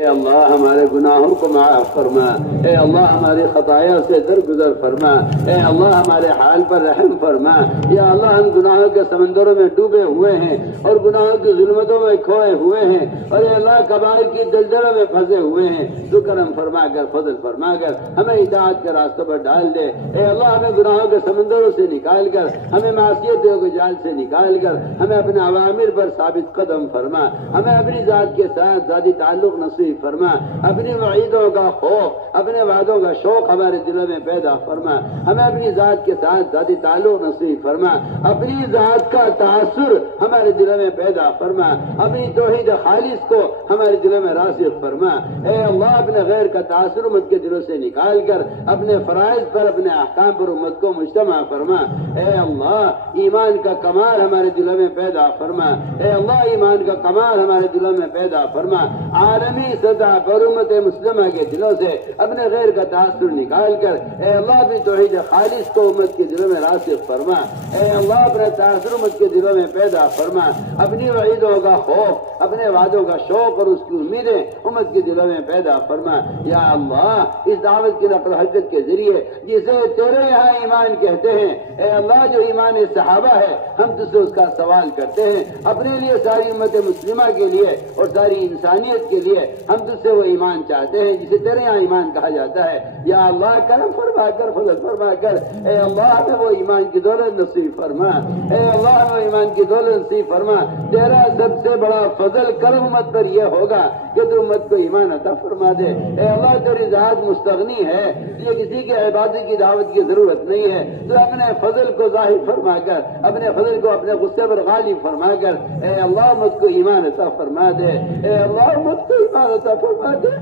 اے اللہ ہمارے گناہوں کو معاف فرما، اے اللہ ہماری خطایا سے درگزر فرما، اے اللہ ہمارے حال پر رحم فرما۔ یا اللہ ہم گناہوں کے سمندروں میں ڈوبے ہوئے ہیں اور گناہوں کی ظلمتوں میں کھوئے ہوئے ہیں، اور اے اللہ کبائر کی دلدلوں میں پھنسے ہوئے ہیں۔ تو کرم فرما کر، فضل فرما کر ہمیں ہدایت کے راستوں پر ڈال دے۔ اے اللہ ہمیں گناہوں کے سمندروں سے نکال کر، ہمیں معصیتوں کے جال سے نکال کر ہمیں اپنے اوامر پر ثابت قدم فرما، ہمیں اپنی ذات کے ساتھ ذاتی تعلق نصیب فرما، اپنی وعیدوں کا خوف، اپنے وعدوں کا شوق ہمارے دلوں میں پیدا فرما، ہمیں اپنی ذات کے ساتھ ذاتی تعلق نصیب فرما، اپنی ذات کا تاثر ہمارے دلوں میں پیدا فرما، اپنی توحید خالص کو ہمارے دلوں میں راسخ فرما۔ اے اللہ اپنے غیر کا تاثر امت کے دلوں سے نکال کر اپنے فرائض پر، اپنے احکام پر امت کو مجتمع فرما۔ اے اللہ ایمان کا کمال ہمارے دلوں میں پیدا فرما، اے اللہ ایمان کا کمال ہمارے دلوں میں پیدا فرما۔ عالمی سطح پر امت مسلمہ کے دلوں سے اپنے غیر کا تاثر نکال کر اے اللہ اپنی توحید خالص کو امت کے دلوں میں راسخ فرما۔ اے اللہ اپنا تاثر امت کے دلوں میں پیدا فرما، اپنی وعیدوں کا خوف، اپنے وعدوں کا شوق اور اس کی امیدیں امت کے دلوں میں پیدا فرما۔ یا اللہ اس دعوت کی نقل و حرکت کے ذریعے جسے تیرے یہاں ایمان کہتے ہیں، اے اللہ جو ایمان صحابہ ہے، ہم تجھ سے اس کا سوال کرتے ہیں اپنے لیے، ساری امت مسلمہ کے لیے اور ساری انسانیت کے لیے ہم تجھ سے وہ ایمان چاہتے ہیں جسے تیرے یہاں ایمان کہا جاتا ہے۔ یا اللہ کرم فرما کر، فضل فرما کر اے اللہ ہمیں وہ ایمان کی دولت نصیب فرما، اے اللہ ہمیں ایمان کی دولت نصیب فرما۔ تیرا سب سے بڑا فضل کرم امت پر یہ ہوگا کہ تو امت کو ایمان عطا فرما دے۔ اے اللہ تیری ذات مستغنی ہے، یہ کسی کے عبادت کی دعوت کی ضرورت نہیں ہے، تو اپنے فضل کو ظاہر فرما کر، اپنے فضل کو اپنے غصے پر غالب فرما کر اے اللہ امت کو ایمان عطا فرما دے، اے اللہ امت کو ایمان عطا فرما دے۔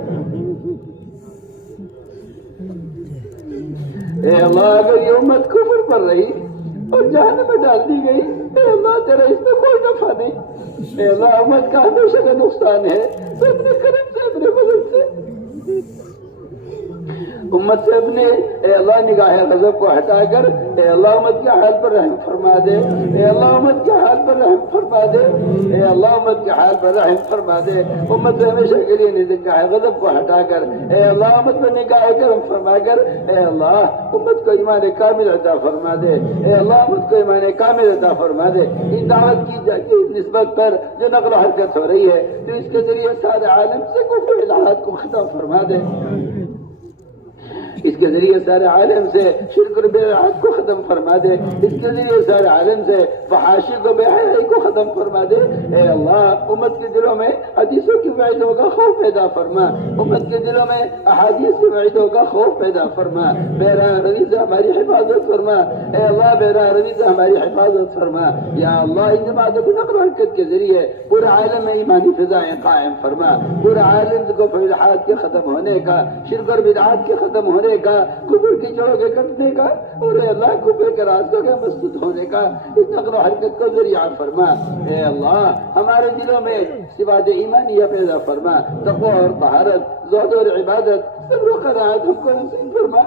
اے اللہ اگر یہ امت کفر پر رہی اور جہنم میں ڈال دی گئی، اے اللہ تیرا اس میں کوئی نفع نہیں، اے اللہ امت کا ہمیشہ کا نقصان ہے، تو اپنے کرم سے، اپنے فضل سے امت سے اپنے اے اللہ نگاہ غضب کو ہٹا کر اے اللہ امت کے حال پر رحم فرما دے، اے اللہ امت کے حال پر رحم فرما دے، اے اللہ امت کے حال پر رحم فرما دے۔ امت سے ہمیشہ کے لیے نگاہ غضب کو ہٹا کر اے اللہ امت پر نگاہ کرم فرما کر اے اللہ امت کو ایمان کامل عطا فرما دے، اے اللہ امت کو ایمان کامل عطا فرما دے۔ اس دعوت کی نسبت پر جو نقل و حرکت ہو رہی ہے تو اس کے ذریعے سارے عالم سے کفر و الحاد کو ختم فرما دے، اس کے ذریعے سارے عالم سے شرک و بدعت کو ختم فرما دے، اس کے ذریعے سارے عالم سے فحاشی کو، بے حیائی کو ختم فرما دے۔ اے اللہ امت کے دلوں میں حدیثوں کی وعیدوں کا خوف پیدا فرما، امت کے دلوں میں احادیث کی وعیدوں کا خوف پیدا فرما، بے راہ روی سے ہماری حفاظت فرما، اے اللہ بے راہ روی سے ہماری حفاظت فرما۔ یا اللہ ان جماعتوں کی نقل و حرکت کے ذریعے پورے عالم میں ایمانی فضائیں قائم فرما، پورے عالم کو الحاد کے ختم ہونے کا، شرک اور بدعات کے ختم ہونے کا، کفر کی جڑوں کے کٹنے کا اور اے اللہ کفر کے راستوں کے مسدود ہونے کا اس نقل و حرکت کو ذریعہ فرما۔ اے اللہ ہمارے دلوں میں صفات ایمانیہ پیدا فرما، تقوی اور طہارت، زہد اور عبادت، صبر و قناعت ہم کو نصیب فرما۔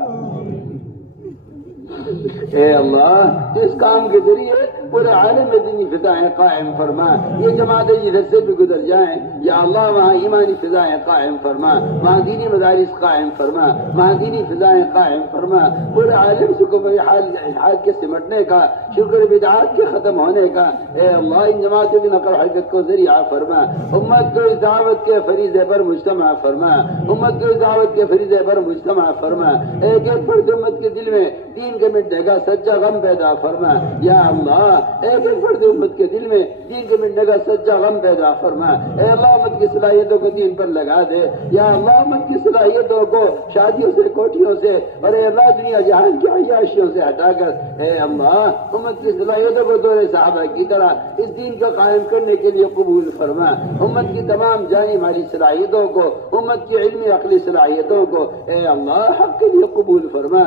اے اللہ اس کام کے ذریعے پورے عالم میں دینی فضائیں قائم فرما، یہ جماعتیں جدھر سے بھی گزر جائیں یا اللہ وہاں ایمانی فضائیں قائم فرما، وہاں دینی مدارس قائم فرما، وہاں دینی فضائیں قائم فرما، پورے عالم سے کو الحاد کے سمٹنے کا، شرک و بدعات کے ختم ہونے کا اے اللہ ان جماعتوں کی نقل و حرکت کو ذریعہ فرما۔ امت کو اس دعوت کے فریضے پر مجتمع فرما، امت کو اس دعوت کے فریضے پر مجتمع فرما، ایک ایک فرد امت کے دل میں دین کے مٹنے کا سچا غم پیدا فرما۔ یا اللہ ایک ایک فرد امت کے دل میں دین کے مٹنے کا سچا غم پیدا فرما، اے اللہ امت کی صلاحیتوں کو دین پر لگا دے، یا اللہ امت کی صلاحیتوں کو شادیوں سے، کوٹھیوں سے اور اے اللہ دنیا جہان کی عیاشیوں سے ہٹا کر اے اللہ امت کی صلاحیتوں کو دور صحابہ کی طرح اس دین کو قائم کرنے کے لیے قبول فرما۔ امت کی تمام جانی مالی صلاحیتوں کو، امت کی علمی عقلی صلاحیتوں کو اے اللہ حق کے لیے قبول فرما۔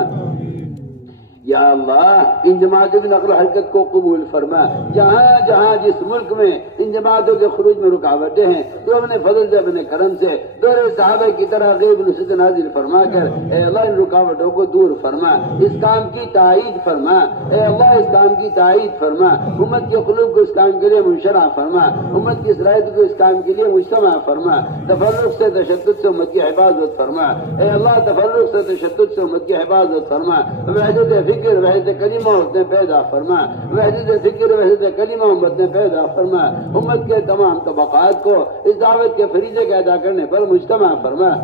یا اللہ ان جماعتوں کی نقل و حرکت کو قبول فرما، جہاں جہاں جس ملک میں ان جماعتوں کے خروج میں رکاوٹیں ہیں تو اپنے فضل سے اپنے کرم سے دور صحابہ کی طرح غیب نصرت نازل فرما کر اے اللہ ان رکاوٹوں کو دور فرما، اس کام کی تائید فرما، اے اللہ اس کام کی تائید فرما، امت کے قلوب کو اس کام کے لیے منشرح فرما، امت کی صلاحیت کو اس کام کے لیے مجتمع فرما، تفرق سے تشدد سے امت کی حفاظت فرما، اے اللہ تفرق سے تشدد سے امت کی حفاظت فرما، وحدت فکر وحدت کلمہ امت نے پیدا فرما، وحدت فکر وحدت کلمہ امت نے پیدا فرما، امت کے تمام طبقات کو اس دعوت کے فریضے کا ادا کرنے پر مجتمع فرما۔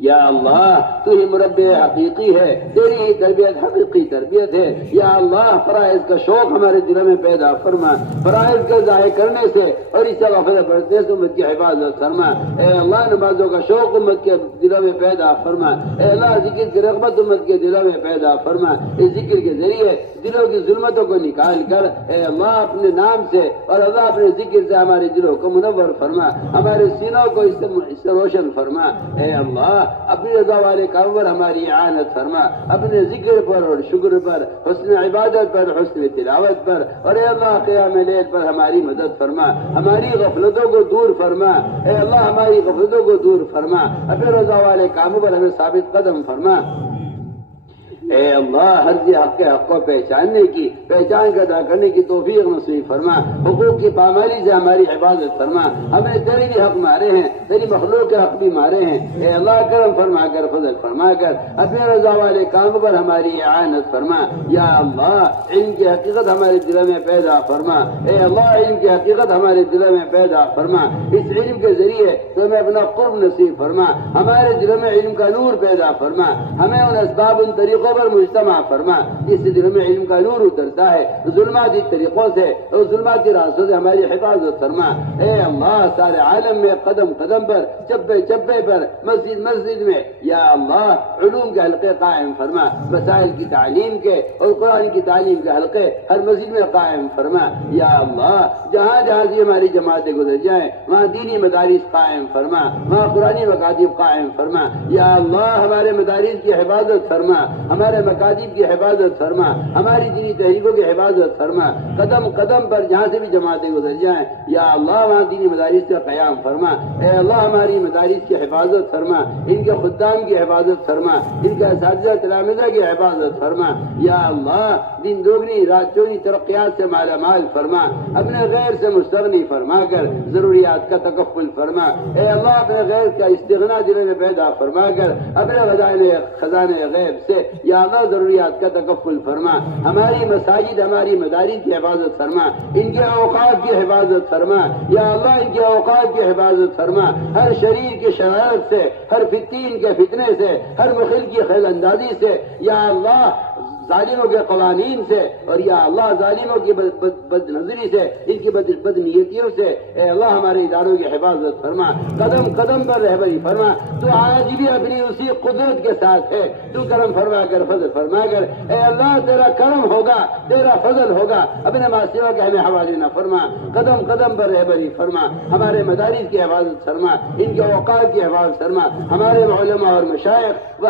یا اللہ تو ہی مربی حقیقی ہے، تیری ہی تربیت حقیقی تربیت ہے، یا اللہ فرائض کا شوق ہمارے دلوں میں پیدا فرما، فرائض کا ضائع کرنے سے اور اس سے غفلت برتنے سے امت کی حفاظت فرما، اے اللہ نمازوں کا شوق امت کے دلوں میں پیدا فرما، اے اللہ ذکر کی رغبت امت کے دلوں میں پیدا فرما، اس ذکر کے ذریعے دلوں کی ظلمتوں کو نکال کر اے اللہ اپنے نام سے اور اللہ اپنے ذکر سے ہمارے دلوں کو منور فرما، ہمارے سینوں کو اس سے روشن فرما، اے اللہ اپنی رضا والے کام پر ہماری اعانت فرما، اپنے ذکر پر اور شکر پر، حسن عبادت پر، حسن تلاوت پر، اور اے اللہ قیام لیل پر ہماری مدد فرما، ہماری غفلتوں کو دور فرما، اے اللہ ہماری غفلتوں کو دور فرما، اپنے رضا والے کاموں پر ہمیں ثابت قدم فرما، اے اللہ ہر حق کے حق کو پہچاننے کی، پہچان کا ادا کرنے کی توفیق نصیب فرما، حقوق کی پامالی سے ہماری حفاظت فرما، ہمیں تیرے بھی حق مارے ہیں، تیری مخلوق کے حق بھی مارے ہیں، اے اللہ کرم فرما کر فضل فرما کر اپنے رضا والے کام پر ہماری اعانت فرما، یا اللہ علم کی حقیقت ہمارے دلوں میں پیدا فرما، اے اللہ علم کی حقیقت ہمارے دلوں میں پیدا فرما، اس علم کے ذریعے تو ہمیں اپنا قرب نصیب فرما، ہمارے دلوں میں علم کا نور پیدا فرما، ہمیں ان اسباب ان طریقوں پر مجتمع فرما جس سے دلوں میں علم کا نور اترتا ہے، ظلماتی طریقوں سے اور ظلماتی راستوں سے ہماری حفاظت فرما، اے اللہ سارے عالم میں قدم قدم پر، چپے چپے پر، مسجد مسجد میں یا اللہ علوم کے حلقے قائم فرما، مسائل کی تعلیم کے اور قرآن کی تعلیم کے حلقے ہر مسجد میں قائم فرما، یا اللہ جہاں جہاں سے ہماری جماعتیں گزر جائیں وہاں دینی مدارس قائم فرما، وہاں قرآنی مکاتب قائم فرما، یا اللہ ہمارے مدارس کی حفاظت فرما، ہمارے مکاتب کی حفاظت فرما، ہماری دینی تحریکوں کی حفاظت فرما، قدم قدم پر جہاں سے بھی جماعتیں گزر جائیں یا اللہ وہاں دینی مدارس کا قیام فرما، اے اللہ ہماری مدارس کی حفاظت فرما، ان کے خدام کی حفاظت فرما، ان کے اساتذہ تلامذہ کی حفاظت فرما، یا اللہ دن دوگنی رات چوگنی ترقیات سے مالا مال فرما، اپنے غیر سے مستغنی فرما کر ضروریات کا تکفل فرما، اے اللہ اپنے غیر کا استغنا دلوں میں پیدا فرما کر اپنے خزانے غیب سے یا اللہ ضروریات کا تکفل فرما، ہماری مساجد ہماری مدارس کی حفاظت فرما، ان کے اوقات کی حفاظت فرما، یا اللہ ان کے اوقات کی حفاظت فرما، ہر شریر کی شرارت سے، ہر فتین کے فتنے سے، ہر مخل کی خیل اندازی سے، یا اللہ ظالموں کے قوانین سے اور یا اللہ ظالموں کی بد نظری سے، ان کی بد نیتیوں سے اے اللہ ہمارے اداروں کی حفاظت فرما، قدم قدم پر رہبری فرما، تو آج بھی اپنی اسی قدرت کے ساتھ ہے، تو کرم فرما کر فضل فرما کر اے اللہ تیرا کرم ہوگا، تیرا فضل ہوگا، اپنے معاشرہ کے ہمیں حوالے نہ فرما، قدم قدم پر رہبری فرما، ہمارے مدارس کی حفاظت فرما، ان کے اوقات کی حفاظت فرما، ہمارے علماء اور مشائخ و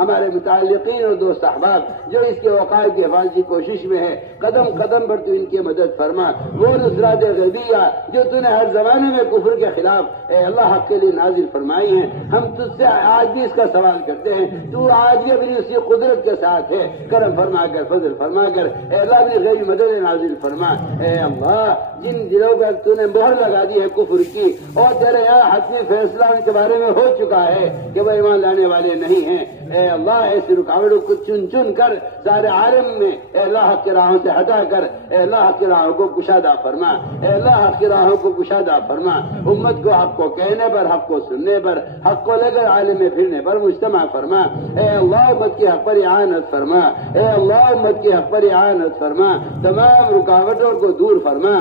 ہمارے متعلقین اور دوست احباب جو اس کے اوقات کی حفاظت کی کوشش میں ہے، قدم قدم پر تو ان کی مدد فرما، وہ نصرات غیبیہ جو تو نے ہر زمانے میں کفر کے خلاف اے اللہ حق کے لیے نازل فرمائی ہیں، ہم تجھ سے آج بھی اس کا سوال کرتے ہیں، تو آج بھی اپنی اسی قدرت کے ساتھ ہے، کرم فرما کر فضل فرما کر اے اللہ اپنی غیبی مدد نازل فرما، اے اللہ جن دلوں پر تو نے مہر لگا دی ہے کفر کی اور تیرے یہاں حتمی فیصلہ ان کے بارے میں ہو چکا ہے کہ وہ ایمان لانے والے نہیں ہیں، اے اللہ ایسی رکاوٹوں کو چن چن کر سارے عالم میں اے اللہ حق کی راہوں سے ہٹا کر اے اللہ حق کی راہوں کو کشادہ فرما، اے اللہ حق کی راہوں کو کشادہ فرما، امت کو حق کو کہنے پر، حق کو سننے پر، حق کو لے کر عالم میں پھرنے پر مجتمع فرما، اے اللہ امت کی حق پر اعانت فرما، اے اللہ امت کی حق پر اعانت فرما، تمام رکاوٹوں کو دور فرما،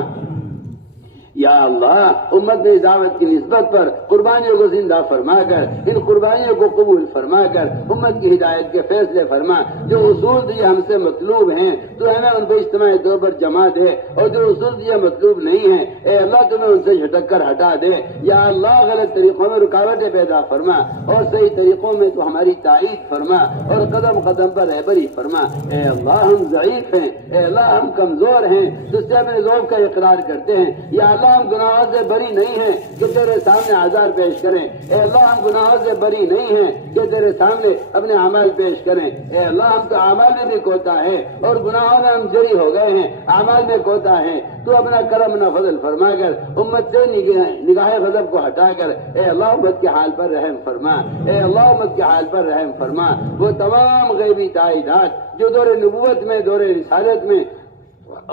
یا اللہ امت میں دعوت کی نسبت پر قربانیوں کو زندہ فرما کر، ان قربانیوں کو قبول فرما کر امت کی ہدایت کے فیصلے فرما۔ جو اصول تجھے ہم سے مطلوب ہیں تو ہمیں ان پہ اجتماعی طور پر جمع دے، اور جو اصول تجھے مطلوب نہیں ہیں اے اللہ تمہیں ان سے جھٹک کر ہٹا دے۔ یا اللہ غلط طریقوں میں رکاوٹیں پیدا فرما اور صحیح طریقوں میں تو ہماری تائید فرما اور قدم قدم پر رہبری فرما۔ اے اللہ ہم ضعیف ہیں، اے اللہ ہم کمزور ہیں، تجھ سے اپنے ذوق کا اقرار کرتے ہیں۔ یا اللہ ہم گناہوں سے بری نہیں ہیں کہ تیرے سامنے آزار پیش کریں، اے اللہ ہم گناہوں سے بری نہیں ہیں کہ تیرے سامنے اپنے اعمال پیش کریں۔ اے اللہ ہم تو اعمال میں بھی کوتا ہے اور گناہوں میں ہم جری ہو گئے ہیں، اعمال میں کوتا ہے، تو اپنا کرم نہ فضل فرما کر امت سے نگاہ غضب کو ہٹا کر اے اللہ امت کے حال پر رحم فرما۔ اے اللہ امت کے حال پر رحم فرما۔ وہ تمام غیبی تائیدات جو دور نبوت میں، دور رسالت میں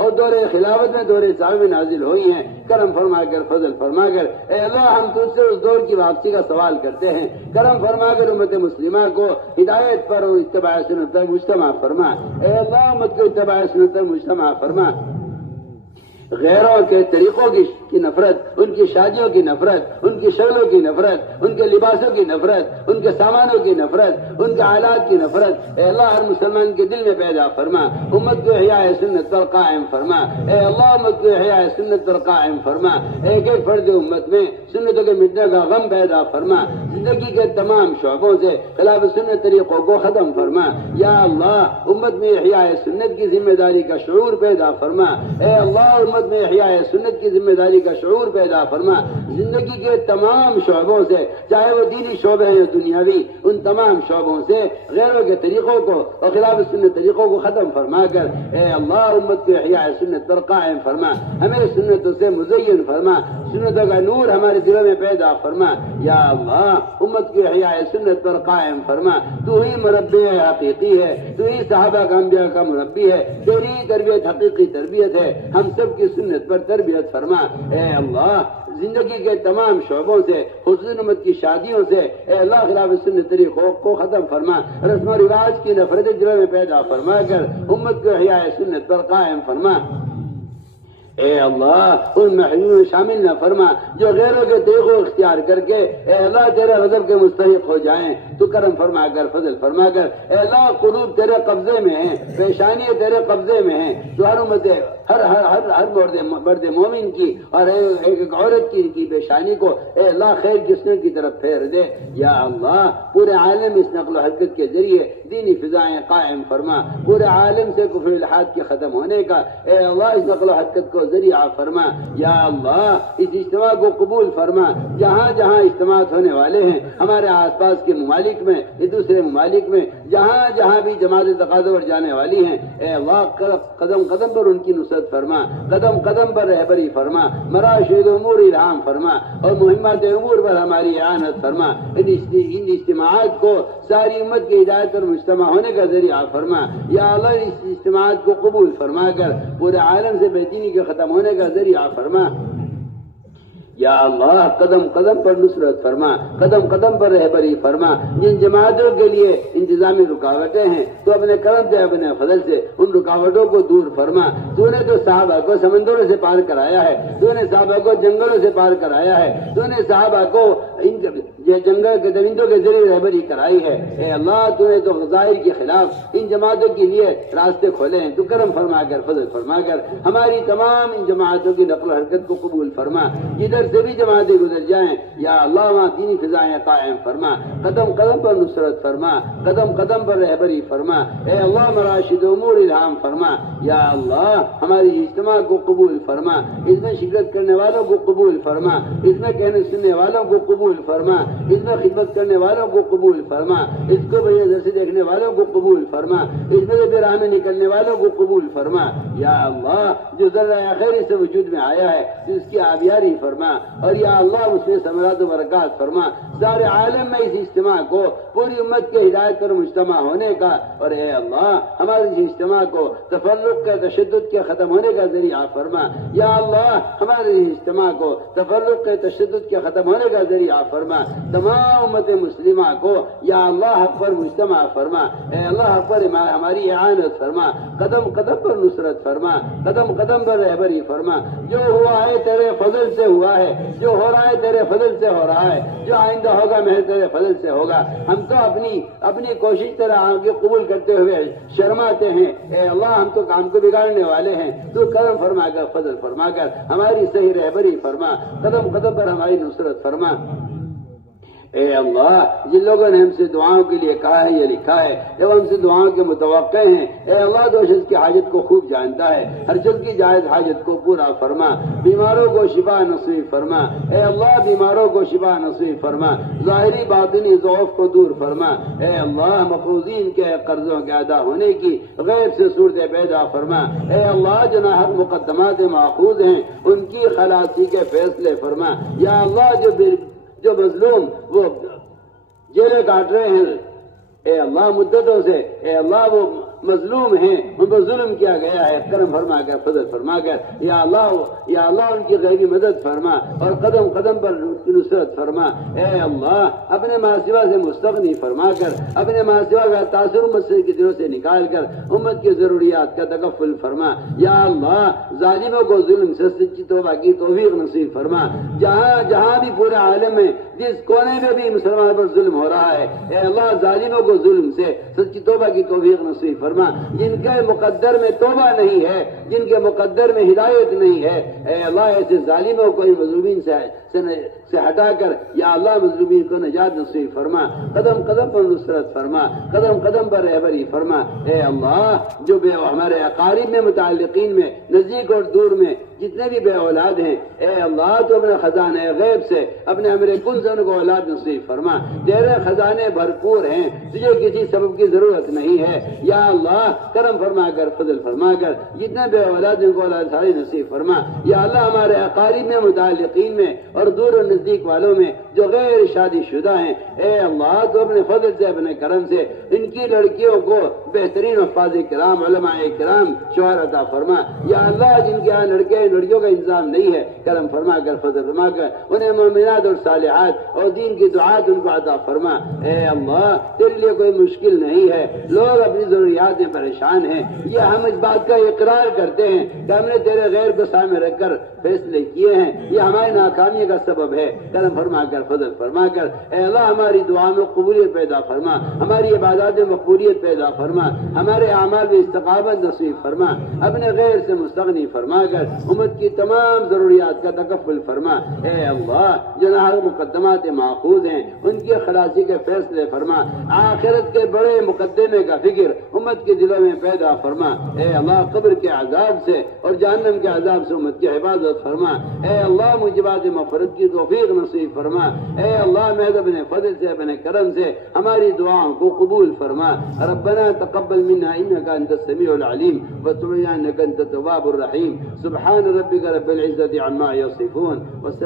اور دور خلافت میں، دور صحابہ میں نازل ہوئی ہیں، کرم فرما کر فضل فرما کر اے اللہ ہم تجھ سے اس دور کی واپسی کا سوال کرتے ہیں۔ کرم فرما کر امت مسلمہ کو ہدایت پر اور اتباع سنت پر مجتمع فرما۔ اے اللہ امت کو اتباع سنت پر مجتمع فرما۔ غیروں کے طریقوں کی نفرت، ان کی شادیوں کی نفرت، ان کی شکلوں کی نفرت، ان کے لباسوں کی نفرت، ان کے سامانوں کی نفرت، ان کے آلات کی نفرت اے اللہ ہر مسلمان کے دل میں پیدا فرما۔ امت کو احیاء سنت پر قائم فرما۔ اے اللہ امت کو احیاء سنت پر قائم فرما۔ ایک ایک فرد امت میں سنتوں کے مٹنے کا غم پیدا فرما۔ زندگی کے تمام شعبوں سے خلاف سنت طریقوں کو ختم فرما۔ یا اللہ امت میں احیاء سنت کی ذمہ داری کا شعور پیدا فرما۔ اے اللہ امت میں احیاء سنت کی ذمہ داری کا شعور پیدا فرما۔ زندگی کے تمام شعبوں سے، چاہے وہ دینی شعبے ہیں یا دنیاوی، ان تمام شعبوں سے غیروں کے طریقوں کو اور خلاف سنت طریقوں کو ختم فرما کر اے اللہ امت کو احیاء سنت پر قائم فرما۔ ہمیں سنتوں سے مزین فرما، سنتوں کا نور ہمارے دلوں میں پیدا فرما۔ یا اللہ امت کی احیاء سنت پر قائم فرما۔ تو ہی مربی حقیقی ہے، تو ہی صحابہ کا انبیاء کا مربی ہے، تیری تربیت حقیقی تربیت ہے، ہم سب کی سنت پر تربیت فرما۔ اے اللہ زندگی کے تمام شعبوں سے، خصوصاً امت کی شادیوں سے اے اللہ خلاف سنت طریقوں کو ختم فرما۔ رسم و رواج کی نفرت دلوں میں پیدا فرما کر امت کو احیاء سنت پر قائم فرما۔ اے اللہ ان محروموں میں شامل نہ فرما جو غیروں کے طریقوں اختیار کر کے اے اللہ تیرے غضب کے مستحق ہو جائیں۔ تو کرم فرما کر فضل فرما کر اے اللہ قلوب تیرے قبضے میں ہیں، پیشانی تیرے قبضے میں ہیں، تو ہر امت ہر مرد مومن کی اور ایک عورت کی پیشانی کو اے اللہ خیر جسم کی طرف پھیر دے۔ یا اللہ پورے عالم اس نقل و حرکت کے ذریعے دینی فضائیں قائم فرما۔ پورے عالم سے کفر الحاد کے ختم ہونے کا اے اللہ اس نقل و حرکت کو ذریعہ فرما۔ یا اللہ اس اجتماع کو قبول فرما۔ جہاں جہاں اجتماعات ہونے والے ہیں ہمارے آس پاس کے ممالک میں، دوسرے ممالک میں، جہاں جہاں بھی جماعت تقاضے پر جانے والی ہیں اے اللہ قدم قدم پر ان کی نصرت فرما، قدم قدم پر رہبری فرما، مراشد امور الہام فرما اور مہمات امور پر ہماری اعانت فرما۔ ان اجتماعات کو ساری امت کی ہدایت پر مجتمع ہونے کا ذریعہ فرما۔ یا اللہ اس اجتماعات کو قبول فرما کر پورے عالم سے بے دینی کے ختم ہونے کا ذریعہ فرما۔ یا اللہ قدم قدم پر نصرت فرما، قدم قدم پر رہبری فرما۔ جن جماعتوں کے لیے انتظامی رکاوٹیں ہیں تو اپنے کرم سے، اپنے فضل سے ان رکاوٹوں کو دور فرما۔ تو نے تو صحابہ کو سمندروں سے پار کرایا ہے، تو نے صحابہ کو جنگلوں سے پار کرایا ہے، تو نے صحابہ کو جنگل کے درندوں کے ذریعے رہبری کرائی ہے۔ اے اللہ تو نے تو ظاہر کے خلاف ان جماعتوں کے لیے راستے کھولے ہیں، تو کرم فرما کر فضل فرما کر ہماری تمام ان جماعتوں کی نقل و حرکت کو قبول فرما۔ جدھر سے بھی جماعتیں گزر جائیں یا اللہ وہاں دینی فضائیں قائم فرما، قدم قدم پر نصرت فرما، قدم قدم پر رہبری فرما۔ اے اللہ مراشد امور الہام فرما۔ یا اللہ ہماری اجتماع کو قبول فرما، اس میں شرکت کرنے والوں کو قبول فرما، اس میں کہنے سننے والوں کو قبول فرما، اس میں خدمت کرنے والوں کو قبول فرما، اس کو بڑے نظر سے دیکھنے والوں کو قبول فرما، اس میں سے راہ میں نکلنے والوں کو قبول فرما۔ یا اللہ جو ذرہ خیر سے وجود میں آیا ہے اس کی آبیاری فرما، اور یا اللہ اس میں ثمرات و برکات فرما۔ سارے عالم میں اس اجتماع کو پوری امت کے ہدایت پر مجتمع ہونے کا، اور اے اللہ ہمارے اس اجتماع کو تفرق کے، تشدد کے ختم ہونے کا ذریعہ فرما۔ یا اللہ ہمارے اس اجتماع کو تفرق کے، تشدد کے ختم ہونے کا ذریعہ عطا فرما، تمام امت مسلمہ کو یا اللہ حق پر مجتمع فرما، اے اللہ حق پر ہماری اعانت فرما، قدم قدم پر نصرت فرما، قدم قدم پر رہبری فرما، جو ہوا ہے تیرے فضل سے ہوا ہے، جو ہو رہا ہے تیرے فضل سے ہو رہا ہے، جو آئندہ ہوگا محض تیرے فضل سے ہوگا۔ ہم تو اپنی کوشش تیرا آگے قبول کرتے ہوئے شرماتے ہیں، اے اللہ ہم تو کام کو بگاڑنے والے ہیں، تو کرم فرما کر فضل فرما کر ہماری صحیح رہبری فرما، قدم قدم پر ہماری نصرت فرما۔ اے اللہ جن لوگوں نے ہم سے دعاؤں کے لیے کہا ہے یا لکھا ہے، جب ہم سے دعاؤں کے متوقع ہیں، اے اللہ دو شخص کی حاجت کو خوب جانتا ہے، ہر شخص کی جائز حاجت کو پورا فرما، بیماروں کو شفا نصیب فرما، اے اللہ بیماروں کو شفا نصیب فرما، ظاہری باطنی ضعف کو دور فرما، اے اللہ مقروضین کے قرضوں کے ادا ہونے کی غیب سے صورت پیدا فرما، اے اللہ جو ناحق مقدمات ماخوذ ہیں ان کی خلاصی کے فیصلے فرما، یا اللہ جو مظلوم وہ جیلیں کاٹ رہے ہیں اے اللہ مدتوں سے، اے اللہ وہ مظلوم ہیں ان پر ظلم کیا گیا ہے، کرم فرما کر فضل فرما کر یا اللہ ان کی غیبی مدد فرما اور قدم قدم پر نصرت فرما، اے اللہ اپنے ماسوا سے مستغنی فرما کر اپنے ماسوا کا تاثر امت کے دلوں سے نکال کر امت کی ضروریات کا تکفل فرما، یا اللہ ظالموں کو ظلم سے سچی توبہ کی توفیق نصیب فرما، جہاں بھی پورے عالم میں جس کونے میں بھی مسلمان پر ظلم ہو رہا ہے، اے اللہ ظالموں کو ظلم سے سچی توبہ کی توفیق نصیب فرما، جن کے مقدر میں توبہ نہیں ہے، جن کے مقدر میں ہدایت نہیں ہے، اے اللہ ایسے ظالموں کو ان مظلومین سے ہٹا کر یا اللہ مظلومین کو نجات نصیب فرما، قدم قدم پر نصرت فرما، قدم قدم پر رہبری فرما، اے اللہ جو ہمارے اقارب میں متعلقین میں نزدیک اور دور میں جتنے بھی بے اولاد ہیں، اے اللہ تو اپنے خزانے غیب سے اپنے امر کن سے ان کو اولاد نصیب فرما، تیرے خزانے بھرپور ہیں، تجھے کسی سبب کی ضرورت نہیں ہے، یا اللہ کرم فرما کر فضل فرما کر جتنے بے اولاد ان کو اولاد ساری نصیب فرما، یا اللہ ہمارے اقارب میں متعلقین میں اور دور و نزدیک والوں میں جو غیر شادی شدہ ہیں، اے اللہ تو اپنے فضل سے اپنے کرم سے ان کی لڑکیوں کو بہترین حفاظ کرام علماء کرام شوہر عطا فرما، یا اللہ جن کے یہاں لڑکیوں کا انتظام نہیں ہے کرم فرما کر فضل فرما کر انہیں مومنات اور صالحات اور دین کی دعات ان کو عطا فرما، اے اللہ تیرے لیے کوئی مشکل نہیں ہے، لوگ اپنی ضروریات میں پریشان ہیں، یہ ہم اس بات کا اقرار کرتے ہیں کہ ہم نے تیرے غیر کو سامنے رکھ کر فیصلے کیے ہیں، یہ ہماری ناکامی کا سبب ہے، کرم فرما کر فضل فرما کر اے اللہ ہماری دعا میں قبولیت پیدا فرما، ہماری عبادات میں مقبولیت پیدا فرما، ہمارے اعمال میں استقامت نصیب فرما، اپنے غیر سے مستغنی فرما کر امت کی تمام ضروریات کا تکفل فرما، اے اللہ جناح مقدمات ماخوذ ہیں ان کی خلاصی کے فیصلے فرما، آخرت کے بڑے مقدمے کا فکر امت کے دلوں میں پیدا فرما، اے اللہ قبر کے عذاب سے اور جہنم کے عذاب سے امت کی حفاظت فرما، اے اللہ موجبات مغفرت کی توفیق نصیب فرما، اے اللہ محض اپنے فضل سے اپنے کرم سے ہماری دعاؤں کو قبول فرما، ربنا تقبل منا انك انت السميع العليم وتب علينا انك انت التواب الرحيم، سبحان ربك رب العزة عما يصفون والسلام